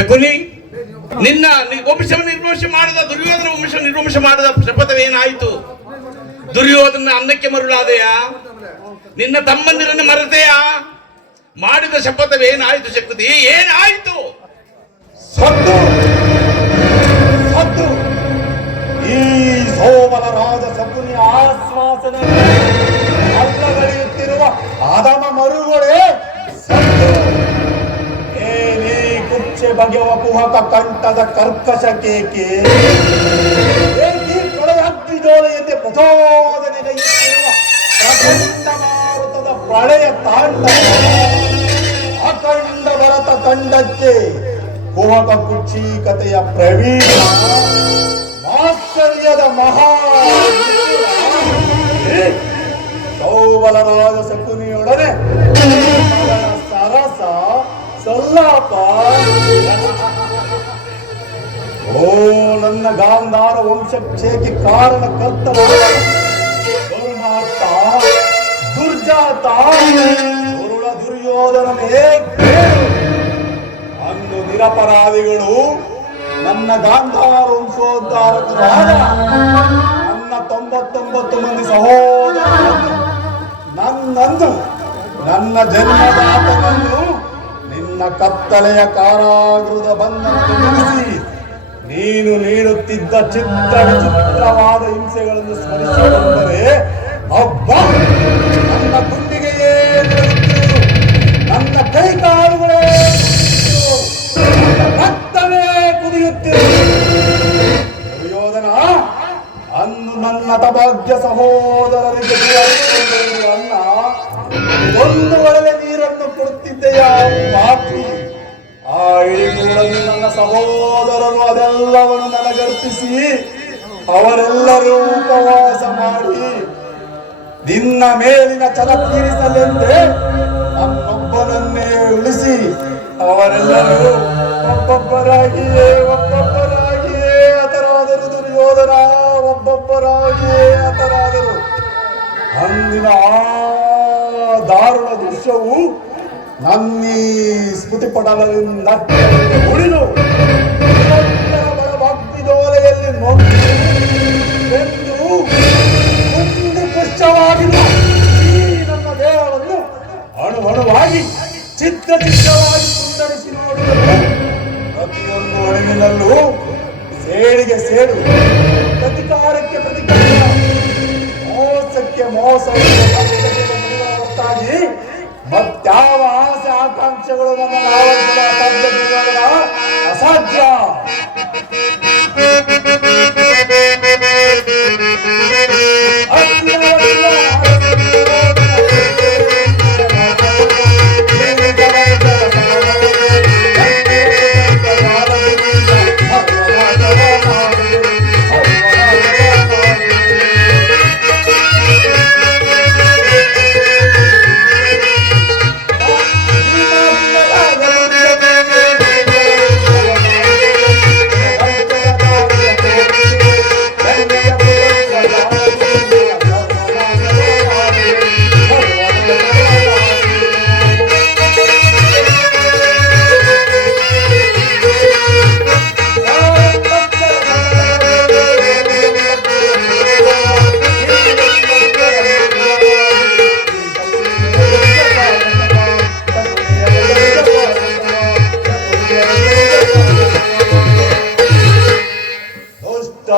ಶಕುನಿ, ನಿನ್ನ ವಂಶ ನಿರ್ವಂಶ ಮಾಡಿದ ದುರ್ಯೋಧನ ವಂಶ ನಿರ್ವಂಶ ಮಾಡಿದ ಶಪಥವೇನಾಯಿತು? ದುರ್ಯೋಧನ ಅನ್ನಕ್ಕೆ ಮರುಳಾದೆಯಾ? ನಿನ್ನ ತಮ್ಮಂದಿರನ್ನು ಮರೆತೆಯಾ? ಮಾಡಿದ ಶಪಥವೇನಾಯಿತು ಶಕುನಿ? ಏನಾಯಿತು? ಸತ್ತು ಸತ್ತು ಈ ಸೋಮಲ ರಾಜ ಶಕುನಿ ಆಶ್ವಾಸನ ಅಲ್ಲಗಳೆಯುತ್ತಿರುವ ಆದಮ ಮರುಗಳೇ ಸತ್ತು. ಏನೇ ಕುಚ್ಚೆ ಬಗೆವ ಕುಹಕ ಕಂಠದ ಕರ್ಕಶ ಕೇಕೆ, ಏಕಿ ಪ್ರಳಯಾಗ್ನಿ ಜೋಲೆಯಂತೆ ಪ್ರಚೋದನೆಗೈಯುತ್ತಿರುವ ಪ್ರಚಂಡ ಮಾರುತದ ಪ್ರಳಯ ತಾಂಡವ, ಅಖಂಡ ಭರತ ತಂಡಕ್ಕೆ ಕುಹಕ ಕುಚ್ಚೀಕತೆಯ ಪ್ರವೀಣ ಆಶ್ಚರ್ಯದ ಮಹಾ ಸೌಬಲರಾಜ ಶಕುನಿಯೊಡನೆ ಸರಸ ಸಲ್ಲಾಪ. ಓ ನನ್ನ ಗಾಂಧಾರ ವಂಶಕ್ಷೇಕ್ಕೆ ಕಾರಣ ಕರ್ತನಾದ ದುರ್ಮಾರ್ತ ದುರ್ಜಾತ ದುರುಳ ದುರ್ಯೋಧನನೇ, ಅಂದು ನಿರಪರಾಧಿಗಳು ನನ್ನ ಗಾಂಧಾರ ವಂಶೋದ್ಧಾರಕರಾದ ನನ್ನ 99 ಮಂದಿ ಸಹೋದರರನ್ನು, ನನ್ನಂದು ನನ್ನ ಜನ್ಮದಾತನನ್ನು ನಿನ್ನ ಕತ್ತಲೆಯ ಕಾರಾಗೃಹದ ಬಂಧನಕ್ಕೆ ಮುಗಿಸಿ ನೀನು ನೀಡುತ್ತಿದ್ದ ಚಿತ್ರ ವಿಚಿತ್ರವಾದ ಹಿಂಸೆಗಳನ್ನು ಸ್ಮರಿಸಿಕೊಂಡರೆ ಅಬ್ಬ ನನ್ನ ಗುಂಡಿಗೆಯೇ ನನ್ನ ಕೈಕಾಲುಗಳೇ ರಕ್ತವೇ ಕುದಿಯುತ್ತಿರುವುದನ ಅಂದು ನನ್ನ ತಭಾಗ್ಯ ಸಹೋದರರಿಗೆ ಅನ್ನ ಒಂದು ಒಳಗೆ ನೀರನ್ನು ಕೊಡುತ್ತಿದ್ದೆಯ ಬಾಕಿ ಆ ಇಳಿಗಳನ್ನು ನನ್ನ ಸಹೋದರರು ಅದೆಲ್ಲವನ್ನು ನನಗರ್ಪಿಸಿ ಅವರೆಲ್ಲರೂ ಉಪವಾಸ ಮಾಡಿ ನಿನ್ನ ಮೇಲಿನ ಛಲ ತೀರಿಸಲೆಂದೇ ನನ್ನೊಬ್ಬನನ್ನೇ ಉಳಿಸಿ ಅವರೆಲ್ಲರೂ ಒಬ್ಬೊಬ್ಬರಾಗಿಯೇ ಹತರಾದರು. ದುರ್ಯೋಧನ ಒಬ್ಬೊಬ್ಬರಾಗಿಯೇ ಹತರಾದರು. ಅಂದಿನ ಆ ದಾರುಣ ದೃಶ್ಯವು ನನ್ನೀ ಸ್ಮೃತಿ ಪಟಲದಿಂದ ಉಳಿದು ಭಕ್ತಿ ಜೋಲೆಯಲ್ಲಿ ನೊಂದು ಒಂದು ಪುಷ್ಟವಾಗಿರುವ ಈ ನನ್ನ ದೇಹವನ್ನು ಅಣುವಾಗಿ ಚಿತ್ರವಾಗಿ ಸುಂದರಿಸಿ ನೋಡಿದರು. ಪ್ರತಿಯೊಂದು ಅಣುವಿನಲ್ಲೂ ಸೇಡಿಗೆ ಸೇಡು, ಪ್ರತಿಕಾರಕ್ಕೆ ಪ್ರತಿಕಾರ, ಮೋಸಕ್ಕೆ ಮೋಸ ಹೊರತಾಗಿ ಮತ್ಯಾವ ಆಸೆ ಆಕಾಂಕ್ಷೆಗಳು ನನ್ನ ಅಸಾಧ್ಯ.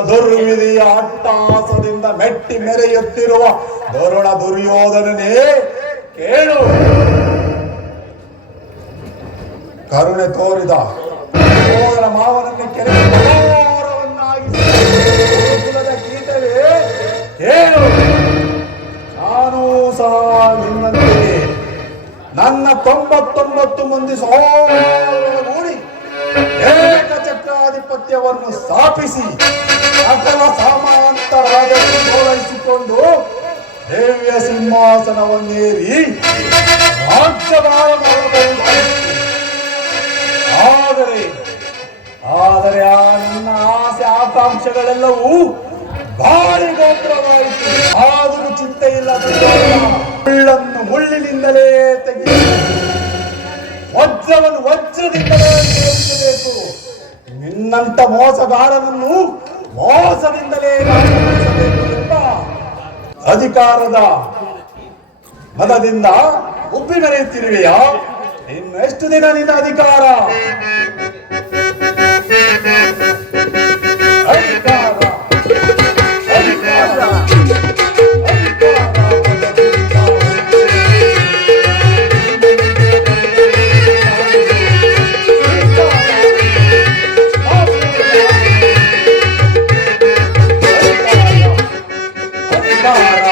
ದುರ್ವಿಧಿಯ ಅಟ್ಟಹಾಸದಿಂದ ಮೆಟ್ಟಿ ಮೆರೆಯುತ್ತಿರುವ ದುರುಳ ದುರ್ಯೋಧನನೇ ಕೇಳು. ಕರುಣೆ ತೋರಿದ ದುರ್ಯೋಧನ ಮಾವನನ್ನು ಕೆರೆವನ್ನಾಗಿಸಿದ ಕೀಟವೇ ಕೇಳು. ನಾನು ಸಹ ನಿನ್ನಂತೆಯೇ ನನ್ನ 99 ಮಂದಿ ಸಹೋದರರೊಡಗೂಡಿ ಏಕಚಕ್ರಾಧಿಪತ್ಯವನ್ನು ಸ್ಥಾಪಿಸಿ ಸಕಲ ಸಾಮಾಂತರಾಜರನ್ನು ಗೌರವಿಸಿಕೊಂಡು ದೇವಿಯ ಸಿಂಹಾಸನವನ್ನೇರಿ ರಾಜ್ಯಭಾರ ಮಾಡಬಹುದಾಯಿತು. ಆದರೆ ಆ ನನ್ನ ಆಸೆ ಆಕಾಂಕ್ಷೆಗಳೆಲ್ಲವೂ ಗಾಳಿ ಗೋಪುರವಾಯಿತು. ಆದರೂ ಚಿಂತೆ ಇಲ್ಲ. ಮುಳ್ಳನ್ನು ಮುಳ್ಳಿನಿಂದಲೇ ತೆಗೆಯಬೇಕು, ವಜ್ರವನ್ನು ವಜ್ರದಿಂದಲೇ ಸೇರಿಸಬೇಕು. ನಿನ್ನಂತ ಮೋಸಗಾರನನ್ನು ಮೋಸದಿಂದಲೇ ನಾಶಪಡಿಸಬೇಕು ಎಂಬ ಅಧಿಕಾರದ ಮದದಿಂದ ಉಬ್ಬಿ ಮೆರೆಯುತ್ತಿರುವೆಯಾ? ಇನ್ನೆಷ್ಟು ದಿನ ನಿನ್ನ ಅಧಿಕಾರ? ಅಧಿಕಾರ ಅಧಿಕಾರ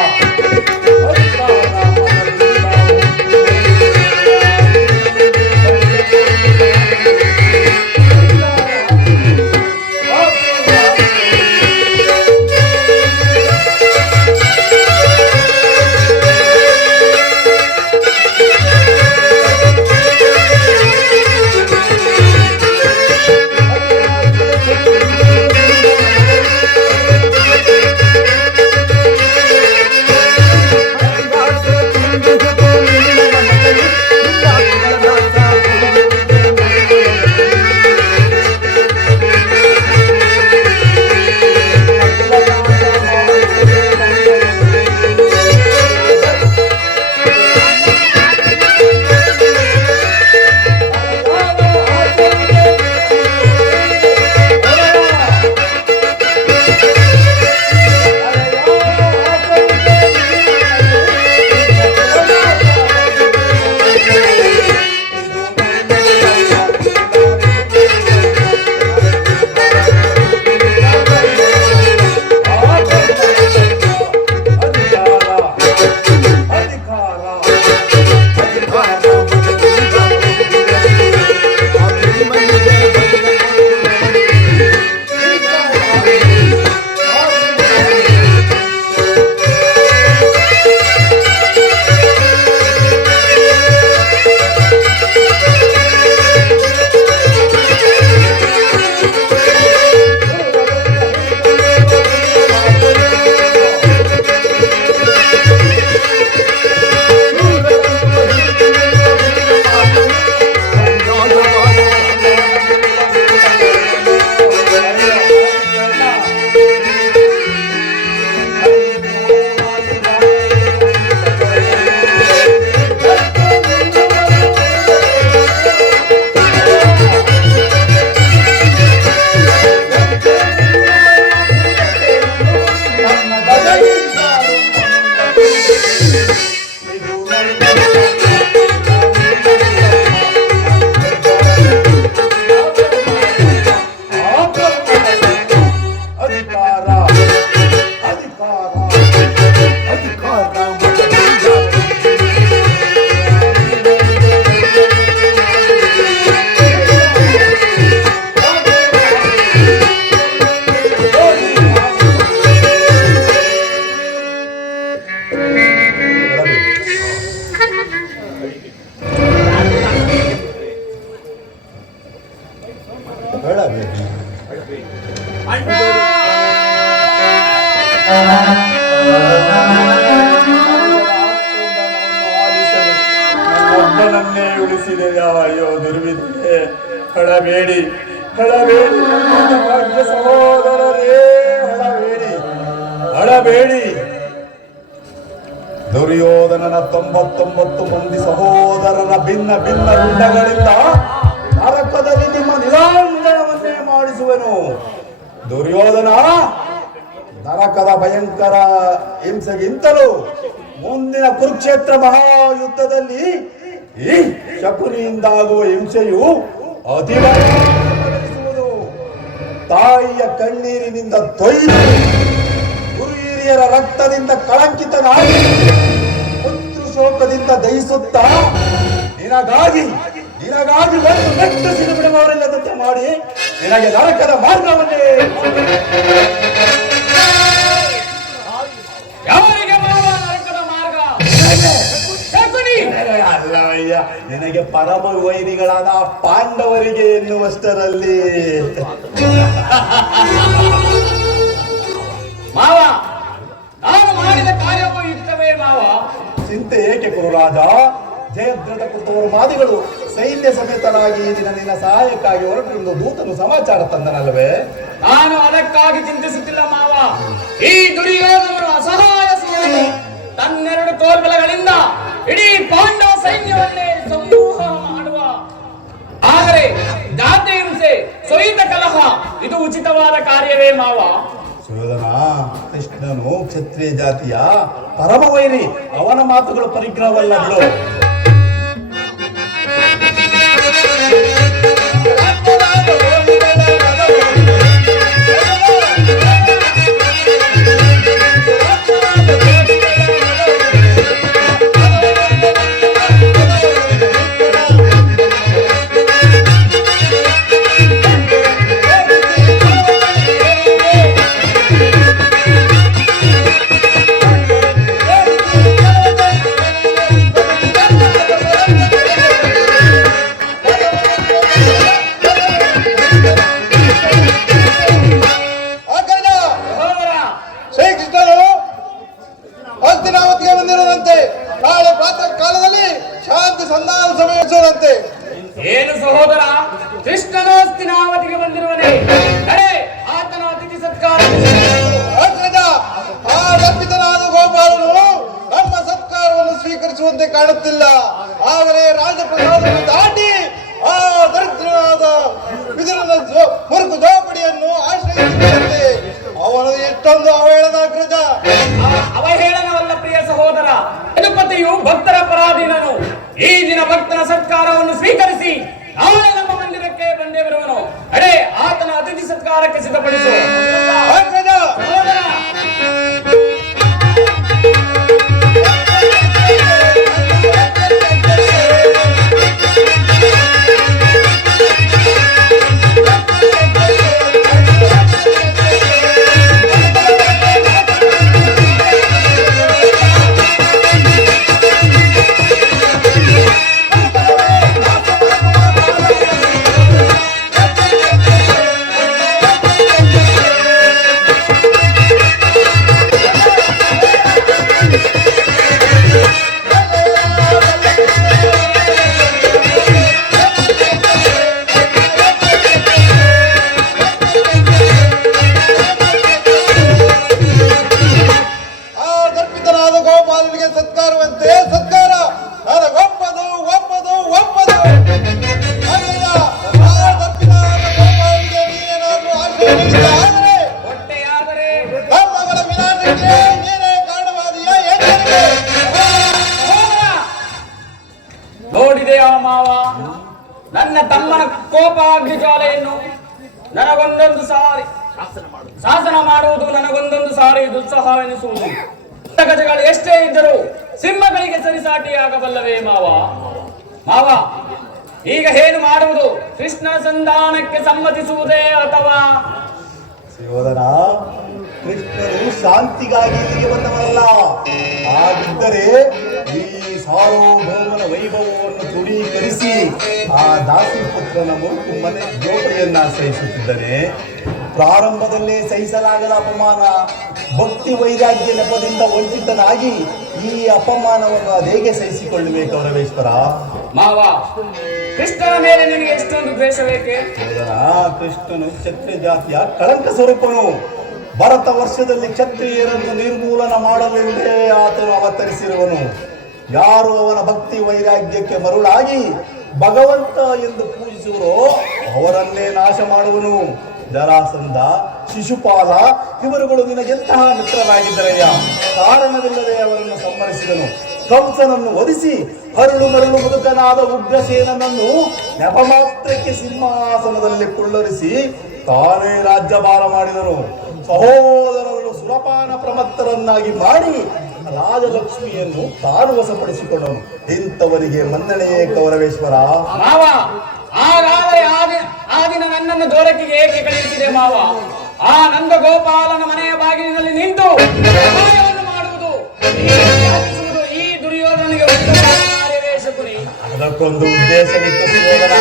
ಒಬ್ಬನನ್ನೇ ಉಳಿಸಿದೆಯಾ? ಅಯ್ಯೋ ದುರ್ವಿದ್ಯೆ! ಹಳಬೇಡಿ ಹಳಬೇಡಿ ನನ್ನ ಭಾಗ್ಯ ಸಹೋದರರೇ, ಹಳಬೇಡಿ ಹಳಬೇಡಿ. ದುರ್ಯೋಧನನ 99 ಮಂದಿ ಸಹೋದರರ ಭಿನ್ನ ಭಿನ್ನ ರುಂಡಗಳಿಂದ ನರಕದಲ್ಲಿ ನಿಮ್ಮ ನಿರಾಂಜನವನ್ನೇ ಮಾಡಿಸುವೆನು. ದುರ್ಯೋಧನ, ನರಕದ ಭಯಂಕರ ಹಿಂಸೆಗಿಂತಲೂ ಮುಂದಿನ ಕುರುಕ್ಷೇತ್ರ ಮಹಾಯುದ್ಧದಲ್ಲಿ ಈ ಶಕುನಿಯಿಂದಾಗುವ ಹಿಂಸೆಯು ಅತಿ ಭಯಂಕರವೆನಿಸುವುದು. ತಾಯಿಯ ಕಣ್ಣೀರಿನಿಂದ ತೊಯ್ದು ಗುರು ಹಿರಿಯರ ರಕ್ತದಿಂದ ಕಳಂಕಿತನಾಗಿ ಪುತ್ರ ಶೋಕದಿಂದ ದಹಿಸುತ್ತಾ ನಿನಗಾಗಿ ಒಂದು ಮೆಟ್ಟು ಸಿಡುಬಿಡುವವರಿಲ್ಲದಂತೆ ಮಾಡಿ ನಿನಗೆ ನರಕದ ಮಾರ್ಗವನ್ನೇ ಅಲ್ಲವಯ್ಯ, ನಿನಗೆ ಪರಮ ವೈರಿಗಳಾದ ಪಾಂಡವರಿಗೆ ಎನ್ನುವಷ್ಟರಲ್ಲಿ. ಮಾವ, ನಾವು ಮಾಡಿದ ಕಾರ್ಯವೂ ಇಷ್ಟವೇ ಮಾವ. ಚಿಂತೆ ಏಕೆ ಗುರುರಾಜ? ಜಯದ್ರಥ ಕುತ್ತವರು ಮಾದಿಗಳು ಸೈನ್ಯ ಸಮೇತರಾಗಿ ಈ ದಿನ ನಿನ್ನ ಸಹಾಯಕ್ಕಾಗಿ ಹೊರಟಿರುವುದು ದೂತನು ಸಮಾಚಾರ ತಂದನಲ್ಲವೇ? ನಾನು ಅದಕ್ಕಾಗಿ ಚಿಂತಿಸುತ್ತಿಲ್ಲ ಮಾವ. ಈ ದುರ್ಯೋಧನನು ಅಸಹಾಯ ಸಿಂಹನು ತನ್ನೆರಡು ತೋರ್ಬಲಗಳಿಂದ ಇಡೀ ಪಾಂಡವ ಸೈನ್ಯವನ್ನೇ ಸಮೂಹ ಮಾಡುವ. ಆದರೆ ಜಾತಿ ಹಿಂಸೆ, ಸೊಯ್ದ ಕಲಹ ಇದು ಉಚಿತವಾದ ಕಾರ್ಯವೇ ಮಾವ? ಸುಯೋಧನ, ಕೃಷ್ಣನು ಕ್ಷತ್ರಿಯ ಜಾತಿಯ ಪರಮ ವೈರಿ. ಅವನ ಮಾತುಗಳು ಪರಿಗ್ರಹವಲ್ಲ ಬಿಡು. ಏನು ಸಹೋದರ, ಕೃಷ್ಣನು ಹಸ್ತಿನಾವತಿಗೆ ಬಂದಿರುವನೇ? ಅರೆ, ಆತನ ಅತಿಥಿ ಸತ್ಕಾರ. ಆ ಗೋಪಾಲನು ನಮ್ಮ ಸತ್ಕಾರವನ್ನು ಸ್ವೀಕರಿಸುವಂತೆ ಕಾಣುತ್ತಿಲ್ಲ. ಆದರೆ ರಾಜಪ್ರಸಾದವನ್ನು ದಾಟಿ ಆ ದರಿದ್ರನಾದ ವಿದುರನ ಮುರುಕು ಜೋಪಡಿಯನ್ನು ಆಶ್ರಯಿಸಿದಂತೆ ಅವನು ಎಷ್ಟೊಂದು ಅವಹೇಳನಾಗ್ರಜ. ಅವಹೇಳನವಲ್ಲ ಪ್ರಿಯ ಸಹೋದರ, ಯದುಪತಿಯು ಭಕ್ತರ ಪರಾಧೀನನು. ಈ ದಿನ ಭಕ್ತನ ಸತ್ಕಾರವನ್ನು ಸ್ವೀಕರಿಸಿ ನಾಳೆ ನಮ್ಮ ಮಂದಿರಕ್ಕೆ ಬಂದೇ ಬರುವನು. ಅಡೆ, ಆತನ ಅತಿಥಿ ಸತ್ಕಾರಕ್ಕೆ ಸಿದ್ಧಪಡಿಸು. ನೋಡಿದೆಯಾ ಮಾವ, ನನ್ನ ತಮ್ಮನ ಕೋಪಾಗ್ನಿ ಜ್ವಾಲೆಯನ್ನು ನನಗೊಂದೊಂದು ಸಾರಿ ಶಾಸನ ಮಾಡುವುದು, ನನಗೊಂದೊಂದು ಸಾರಿ ದುಸ್ಸಹವೆನಿಸುವುದು. ಗಜಗಳು ಎಷ್ಟೇ ಇದ್ದರೂ ಸಿಂಹಗಳಿಗೆ ಸರಿಸಾಟಿಯಾಗಬಲ್ಲವೇ ಮಾವ? ಮಾವ, ಈಗ ಏನು ಮಾಡುವುದು? ಕೃಷ್ಣನ ಸಂಧಾನಕ್ಕೆ ಸಮ್ಮತಿಸುವುದೇ ಅಥವಾ? ಸುಯೋಧನ, ಕೃಷ್ಣನು ಶಾಂತಿಗಾಗಿ ಇಲ್ಲಿಗೆ ಬಂದವರಲ್ಲ. ಹಾಗಿದ್ದರೆ ಈ ಸಾರ್ವಭೌಮನ ವೈಭವವನ್ನು ದೃಢೀಕರಿಸಿ ಆ ದಾಸಿಪುತ್ರನ ಮುರುಕು ಮನೆ ಜೋಪಡಿಯನ್ನ ಸಹಿಸುತ್ತಿದ್ದಾನೆ. ಪ್ರಾರಂಭದಲ್ಲೇ ಸಹಿಸಲಾಗದ ಅಪಮಾನ, ಭಕ್ತಿ ವೈರಾಗ್ಯ ನೆಪದಿಂದ ವಂಚಿತನಾಗಿ ಈ ಅಪಮಾನವನ್ನು ಅದೇಗೆ ಸಹಿಸಿಕೊಳ್ಳಬೇಕು ಕೌರವೇಶ್ವರ? ಮಾವ, ಕೃಷ್ಣನ ಮೇಲೆ ನಿನಗೆ ಎಷ್ಟೊಂದು ದ್ವೇಷ ಬೇಕೆ? ಕೃಷ್ಣನು ಕ್ಷತ್ರಿಯ ಜಾತಿಯ ಕಳಂಕ ಸ್ವರೂಪನು. ಭರತ ವರ್ಷದಲ್ಲಿ ಕ್ಷತ್ರಿಯರನ್ನು ನಿರ್ಮೂಲನ ಮಾಡಲೆಂದೇ ಆತನು ಅವತರಿಸಿರುವನು. ಯಾರು ಅವನ ಭಕ್ತಿ ವೈರಾಗ್ಯಕ್ಕೆ ಮರುಳಾಗಿ ಭಗವಂತ ಎಂದು ಪೂಜಿಸುವರೋ ಅವರನ್ನೇ ನಾಶ ಮಾಡುವನು. ಜರಾಸಂಧ, ಶಿಶುಪಾಲ ಇವರುಗಳು ನಿನಗೆಂತಹ ಮಿತ್ರರಾಗಿದ್ದರಯ್ಯ. ಕಾರಣವಿಲ್ಲದೆ ಅವರನ್ನು ಸಂಹರಿಸಿದನು. ಕಂಸನನ್ನು ವಧಿಸಿ ಹರಳು ಮರಳು ಮುದುಕನಾದ ಉಗ್ರಸೇನನನ್ನು ನೆಪ ಮಾತ್ರಕ್ಕೆ ಸಿಂಹಾಸನದಲ್ಲಿ ಕುಳ್ಳರಿಸಿ ತಾನೇ ರಾಜ್ಯಭಾರ ಮಾಡಿದನು. ಸಹೋದರರನ್ನು ಸುರಪಾನ ಪ್ರಮತ್ತರನ್ನಾಗಿ ಮಾಡಿ ರಾಜಲಕ್ಷ್ಮಿಯನ್ನು ತಾನು ವಶಪಡಿಸಿಕೊಂಡನು. ಇಂಥವರಿಗೆ ಮನ್ನಣೆಯೇ ಕೌರವೇಶ್ವರ? ಮಾವ, ಹಾಗಾದರೆ ಆ ದಿನ ನನ್ನನ್ನು ದೋರಕಿಗೆ ಏಕೆ ಕಳುಹಿಸಿದೆ ಮಾವ? ಆ ನಂದ ಗೋಪಾಲನ ಮನೆಯ ಬಾಗಿಲಿನಲ್ಲಿ ನಿಂತು ಸಹಾಯವನ್ನು ಮಾಡುವುದು, ಈ ದುರ್ಯೋಧನಿಗೆ ಕಾರ್ಯವೇಶಕುನಿ. ಅದಕ್ಕೊಂದು ಉದ್ದೇಶವಿತ್ತು ಸುಯೋಧನ.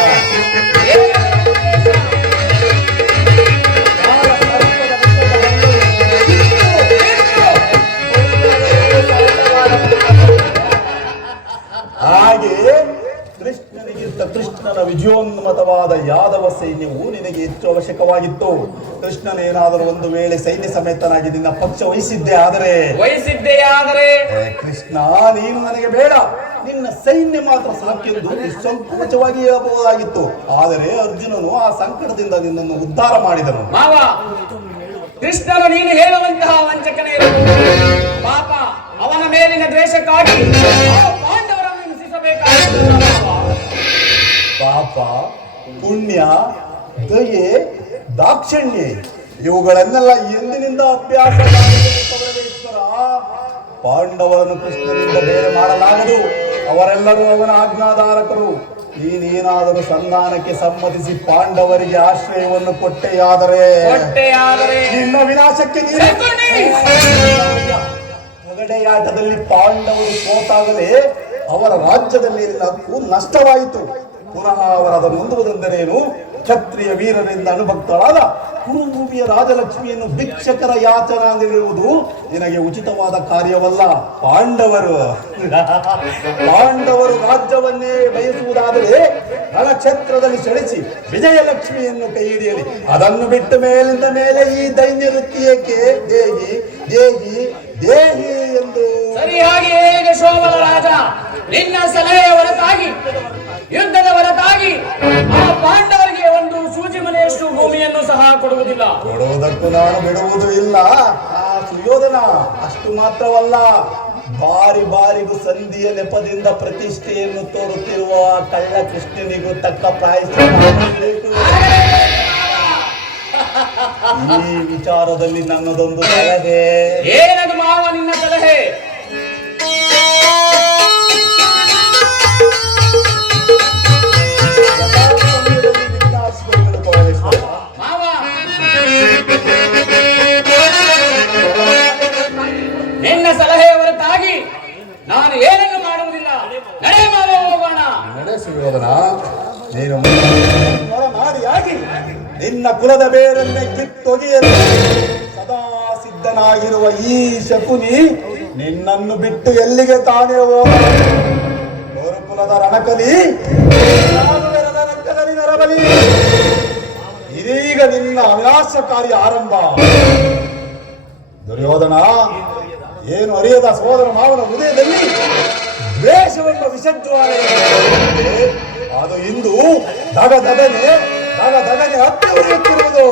ಹಾಗೆ ಶ್ರೀಯುತ ಕೃಷ್ಣನ ವಿಜಯೋನ್ಮತವಾದ ಯಾದವ ಸೈನ್ಯವು ನಿನಗೆ ಹೆಚ್ಚು ಅವಶ್ಯಕವಾಗಿತ್ತು. ಕೃಷ್ಣನೇನಾದರೂ ಒಂದು ವೇಳೆ ಸೈನ್ಯ ಸಮೇತನಾಗಿ ನಿನ್ನ ಪಕ್ಷ ವಹಿಸಿದ್ದೇ ಆದರೆ ಕೃಷ್ಣ ನೀನು ನನಗೆ ಬೇಡ, ನಿನ್ನ ಸೈನ್ಯ ಮಾತ್ರ ಸಾಕೆಂದು ನಿಸ್ಸಂಕೋಚವಾಗಿ ಹೇಳಬಹುದಾಗಿತ್ತು. ಆದರೆ ಅರ್ಜುನನು ಆ ಸಂಕಟದಿಂದ ನಿನ್ನನ್ನು ಉದ್ಧಾರ ಮಾಡಿದನು. ಮಾವ, ಕೃಷ್ಣನು ನೀನು ಹೇಳುವಂತಹ ವಂಚಕನೇ ಪಾಪ. ಅವನ ಮೇಲಿನ ದ್ವೇಷಕ್ಕಾಗಿ ಪಾಂಡವರನ್ನು ಹಿಂಸಿಸಬೇಕಾಗಿತ್ತು. ಪಾಪ, ಪುಣ್ಯ, ದಯೆ, ದಾಕ್ಷಿಣ್ಯ ಇವುಗಳನ್ನೆಲ್ಲ ಎಂದಿನಿಂದ ಅಭ್ಯಾಸ ಮಾಡಿದ ಪಾಂಡವರನ್ನು ಕೃಷ್ಣನಿಂದ ಬೇರೆ ಮಾಡಲಾಗದು. ಅವರೆಲ್ಲರೂ ಅವನ ಆಜ್ಞಾಧಾರಕರು. ನೀನೇನಾದರೂ ಸಂಧಾನಕ್ಕೆ ಸಮ್ಮತಿಸಿ ಪಾಂಡವರಿಗೆ ಆಶ್ರಯವನ್ನು ಕೊಟ್ಟೆಯಾದರೆ ನಿನ್ನ ವಿನಾಶಕ್ಕೆ ಪಗಡೆಯಾಟದಲ್ಲಿ ಪಾಂಡವರು ಸೋತಾಗಲೇ ಅವರ ರಾಜ್ಯದಲ್ಲಿ ಹಕ್ಕು ನಷ್ಟವಾಯಿತು. ಪುನಃ ಅವರದ ಮುಂದುವುದೆಂದರೇನು? ಕ್ಷತ್ರಿಯ ವೀರರಿಂದ ಅನುಭಕ್ತಳಾದ ಕುರುಭೂಮಿಯ ರಾಜಲಕ್ಷ್ಮಿಯನ್ನು ಭಿಕ್ಷಕರ ಯಾಚನ ನೀಡುವುದು ನಿನಗೆ ಉಚಿತವಾದ ಕಾರ್ಯವಲ್ಲ. ಪಾಂಡವರು ರಾಜ್ಯವನ್ನೇ ಬಯಸುವುದಾದರೆ ರಣಕ್ಷೇತ್ರದಲ್ಲಿ ಸೆಳೆಸಿ ವಿಜಯಲಕ್ಷ್ಮಿಯನ್ನು ಕೈ ಹಿಡಿಯಲಿ. ಅದನ್ನು ಬಿಟ್ಟ ಮೇಲಿಂದ ಮೇಲೆ ಈ ದೈನ್ಯ ವೃತ್ತಿ ಏಕೆ? ದೇಹಿ ದೇಹಿ ದೇಹಿ ಎಂದು ಸರಿಯಾಗಿ ಹೇಗೆ ಶೋಭನ ರಾಜ, ನಿನ್ನ ಸಲಹೆಯ ಹೊರತಾಗಿ, ಯುದ್ಧದ ಹೊರತಾಗಿ ಆ ಪಾಂಡವರಿಗೆ ಒಂದು ಸೂಜಿ ಮನೆಯಷ್ಟು ಭೂಮಿಯನ್ನು ಸಹ ಕೊಡುವುದಿಲ್ಲ. ಕೊಡುವುದಕ್ಕೂ ನಾನು ಬಿಡುವುದು ಇಲ್ಲ. ಆ ಸುಯೋಧನ ಅಷ್ಟು ಮಾತ್ರವಲ್ಲ, ಬಾರಿಗೂ ಸಂಧಿಯ ನೆಪದಿಂದ ಪ್ರತಿಷ್ಠೆಯನ್ನು ತೋರುತ್ತಿರುವ ಕಳ್ಳ ಕೃಷ್ಣನಿಗೂ ತಕ್ಕ ಪ್ರಾಯಶ್ಚಿತ್ತ ಮಾಡಬೇಕು. ಈ ವಿಚಾರದಲ್ಲಿ ನನ್ನದೊಂದು ಸಲಹೆ. ಏನದು ಮಾವ ನಿನ್ನ ಸಲಹೆ? ಮಾವ, ನಿನ್ನ ಸಲಹೆಯ ಹೊರತಾಗಿ ನಾನು ಏನನ್ನು ಮಾಡುವುದಿಲ್ಲ. ನಡೆ ಮಾವ, ಹೋಗೋಣ. ನಡೆ ಸುಯೋಧನ, ನೀನು ನಾಡಿಯಾಗಿ ನಿನ್ನ ಕುಲದ ಬೇರನ್ನೇ ಕಿತ್ತೊಗೆಯಲು ಸದಾ ಸಿದ್ಧನಾಗಿರುವ ಈ ಶಕುನಿ ನಿನ್ನನ್ನು ಬಿಟ್ಟು ಎಲ್ಲಿಗೆ ತಾನೇ ಕುಲದ ರಣಕಲಿ, ರಕ್ತದಲ್ಲಿ ನರಬಲಿ. ಇದೀಗ ನಿನ್ನ ಅವಿನಾಶಕಾರಿ ಆರಂಭ. ದುರ್ಯೋಧನ, ಏನು ಅರಿಯದ ಸೋದರ ಮಾವನ ಹೃದಯದಲ್ಲಿ ದ್ವೇಷವೆಂಬ ವಿಷಜ್ವಾಲೆ, ಅದು ಇಂದು ದಗದಗನೆ ಹತ್ತಿ ಉರಿಯುತ್ತಿರುವುದು.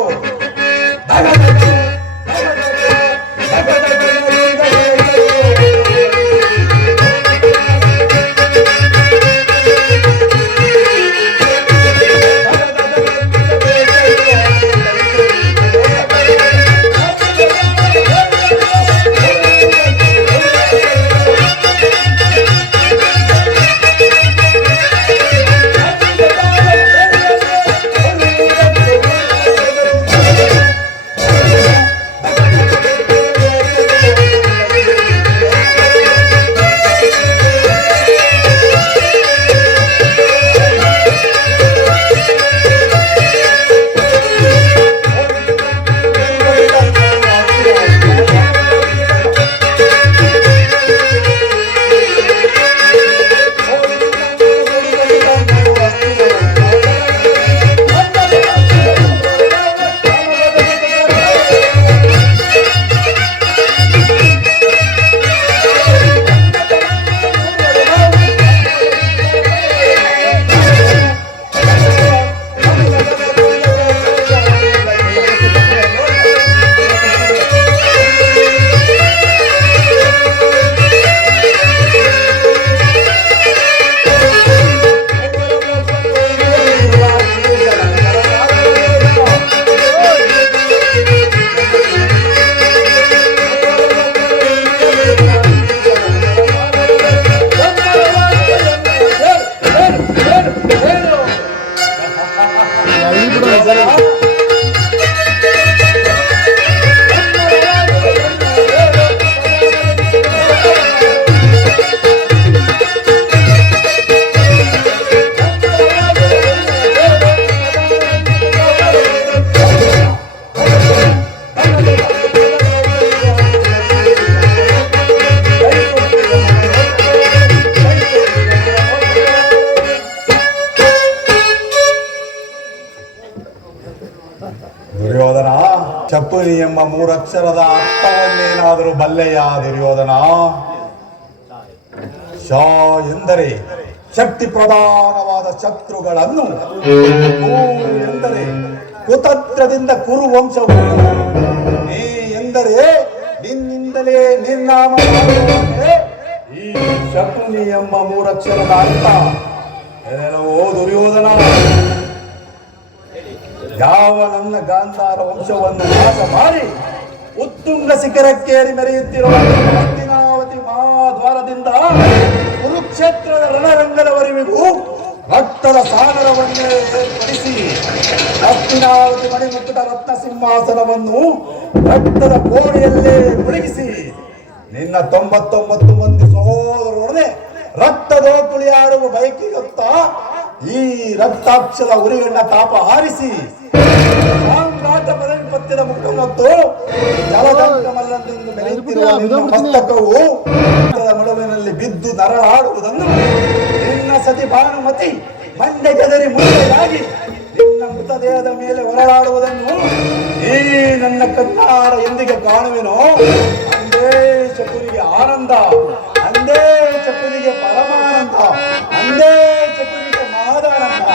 ಚಪ್ಪಲಿ ಎಂಬ ಮೂರಕ್ಷರದ ಅರ್ಥವನ್ನೇನಾದರೂ ಬಲ್ಲೆಯ ದುರ್ಯೋಧನ? ಶ ಎಂದರೆ ಶಕ್ತಿ ಪ್ರಧಾನವಾದ ಶತ್ರುಗಳನ್ನು, ಕು ಎಂದರೆ ಕುತಂತ್ರದಿಂದ ಕುರುವಂಶವು, ನೀ ಎಂದರೆ ನಿನ್ನಿಂದಲೇ ನಿರ್ನಾಮ ಮಾಡುವವನೇ. ಈ ಶಕುನಿ ಎಂಬ ಮೂರಕ್ಷರದ ಅರ್ಥ ಏನೇನೋ ದುರ್ಯೋಧನ. ಯಾವ ನನ್ನ ಗಾಂಧಾರ ವಂಶವನ್ನು ನಾಶ ಮಾಡಿ ಉತ್ತುಂಗ ಶಿಖರಕ್ಕೇರಿ ಮೆರೆಯುತ್ತಿರುವ ಹಸ್ತಿನಾವತಿ ಮಹಾದ್ವಾರದಿಂದ ಕುರುಕ್ಷೇತ್ರದ ರಣರಂಗದವರೆಗೂ ರಕ್ತದ ಸಾಗರವನ್ನೇ ಏರ್ಪಡಿಸಿ ಹಸ್ತಿನಾವತಿ ಮಣಿಮುಕ್ಕುಟ ರತ್ನ ಸಿಂಹಾಸನವನ್ನು ರಕ್ತದ ಕೋಣೆಯಲ್ಲೇ ಮುಳುಗಿಸಿ ನಿನ್ನ 99 ಮಂದಿ ಸಹೋದರರೊಡನೆ ರಕ್ತದೋಕುಳಿಯಾಡುವ ಬಯಕೆಗೊತ್ತ ಈ ರಕ್ತಾಕ್ಷದ ಉರಿಗಣ್ಣ ತಾಪ ಹಾರಿಸಿ ಸಾಮ್ರಾಟ ಪದವಿ ಪತ್ಯದ ಮುಖ ಮತ್ತು ಜಲದಂಕಮಲ್ಲದೆಂದು ಬೆಳೆಯುತ್ತಿರುವ ನಿನ್ನ ಮಸ್ತಕವು ಮಡುವಿನಲ್ಲಿ ಬಿದ್ದು ನರಳಾಡುವುದನ್ನು ನಿನ್ನ ಸತಿ ಭಾನುಮತಿ ಮಂಡೆ ಗೆದರಿ ಮುಂದೆಯಾಗಿ ನಿನ್ನ ಮೃತದೇಹದ ಮೇಲೆ ಹೊರಳಾಡುವುದನ್ನು ಈ ನನ್ನ ಕಣ್ಣಾರ ಎಂದಿಗೆ ಕಾಣುವೆನೋ. ಅಂದೇ ಚಕುರಿಗೆ ಆನಂದ, ಅಂದೇ ಚಕುರಿಗೆ ಪರಮಾನಂದ, ಅಂದೇ ಚಕುರಿಗೆ ಮಹದಾನಂದ.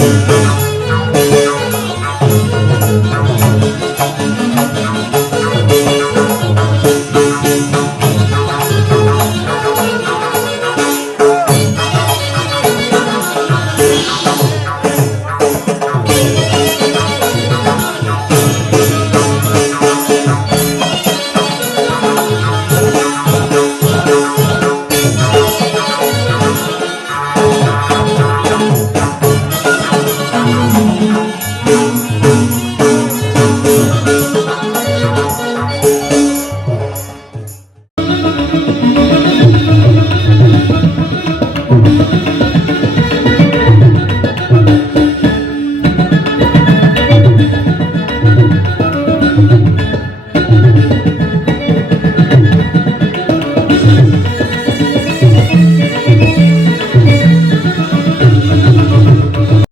ಆ